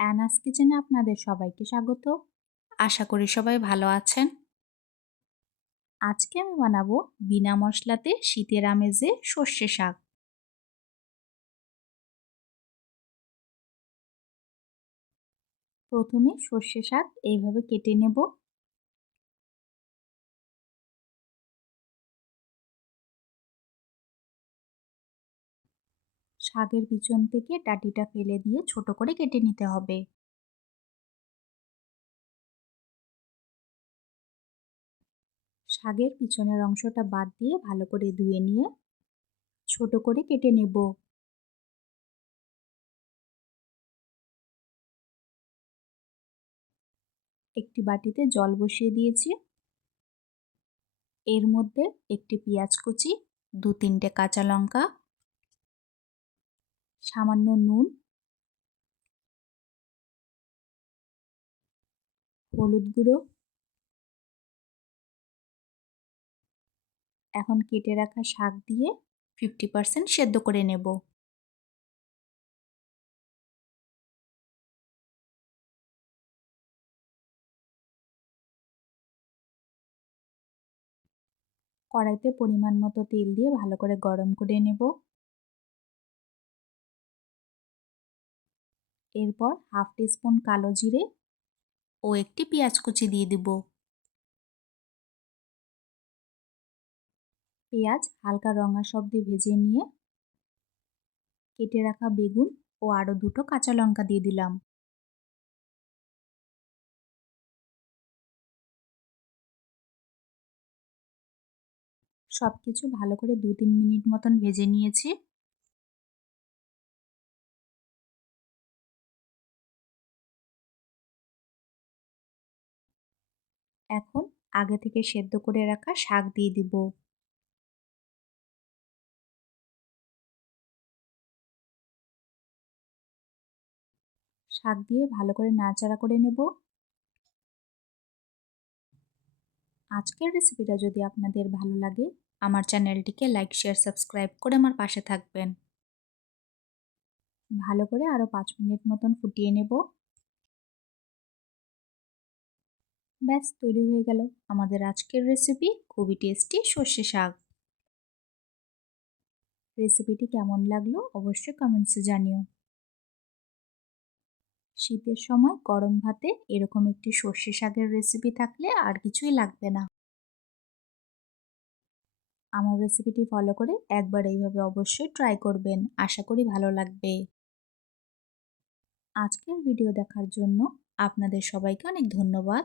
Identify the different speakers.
Speaker 1: অ্যানাস কিচেনে আপনাদের সবাইকে স্বাগত। আশা করি সবাই ভালো আছেন। আজকে আমি বানাবো বিনা মশলাতে শীতের আমেজে সর্ষে শাক। প্রথমে সর্ষে শাক এইভাবে কেটে নেব। শাকের পিছন থেকে ডাটিটা ফেলে দিয়ে ছোট করে কেটে নিতে হবে। শাকের পিছনের অংশটা বাদ দিয়ে ভালো করে ধুয়ে নিয়ে ছোট করে কেটে নেব। একটি বাটিতে জল বসিয়ে দিয়েছি। এর মধ্যে একটি পেঁয়াজ কুচি, দু তিনটে কাঁচা লঙ্কা সামান্য নুন। হলুদ গুঁড়ো। এখন কেটে রাখা শাক দিয়ে ফিফটি পারসেন্ট সেদ্ধ করে নেব। কড়াইতে পরিমাণ মতো তেল দিয়ে ভালো করে গরম করে নেব। এরপর হাফ টিস্পুন কালো জিরে ও একটি পেঁয়াজ কুচি দিয়ে দেব। পেঁয়াজ হালকা রঙা শব্দে ভেজে নিয়ে কেটে রাখা বেগুন ও আরও দুটো কাঁচা লঙ্কা দিয়ে দিলাম। সব কিছু ভালো করে দু তিন মিনিট মতন ভেজে নিয়েছি। এখন আগে থেকে সেদ্ধ করে রাখা শাক দিয়ে দিব। শাক দিয়ে ভালো করে নাড়াচাড়া করে নেব। আজকের রেসিপিটা যদি আপনাদের ভালো লাগে, আমার চ্যানেলটিকে লাইক, শেয়ার, সাবস্ক্রাইব করে আমার পাশে থাকবেন। ভালো করে আরও পাঁচ মিনিট মতন ফুটিয়ে নেব। ব্যাস, তৈরি হয়ে গেল আমাদের আজকের রেসিপি খুবই টেস্টি সর্ষে শাক। রেসিপিটি কেমন লাগল অবশ্যই কমেন্টসে জানিও। শীতের সময় গরম ভাতে এরকম একটি সর্ষে শাকের রেসিপি থাকলে আর কিছুই লাগবে না। আমার রেসিপিটি ফলো করে একবার এইভাবে অবশ্যই ট্রাই করবেন। আশা করি ভালো লাগবে। আজকের ভিডিও দেখার জন্য আপনাদের সবাইকে অনেক ধন্যবাদ।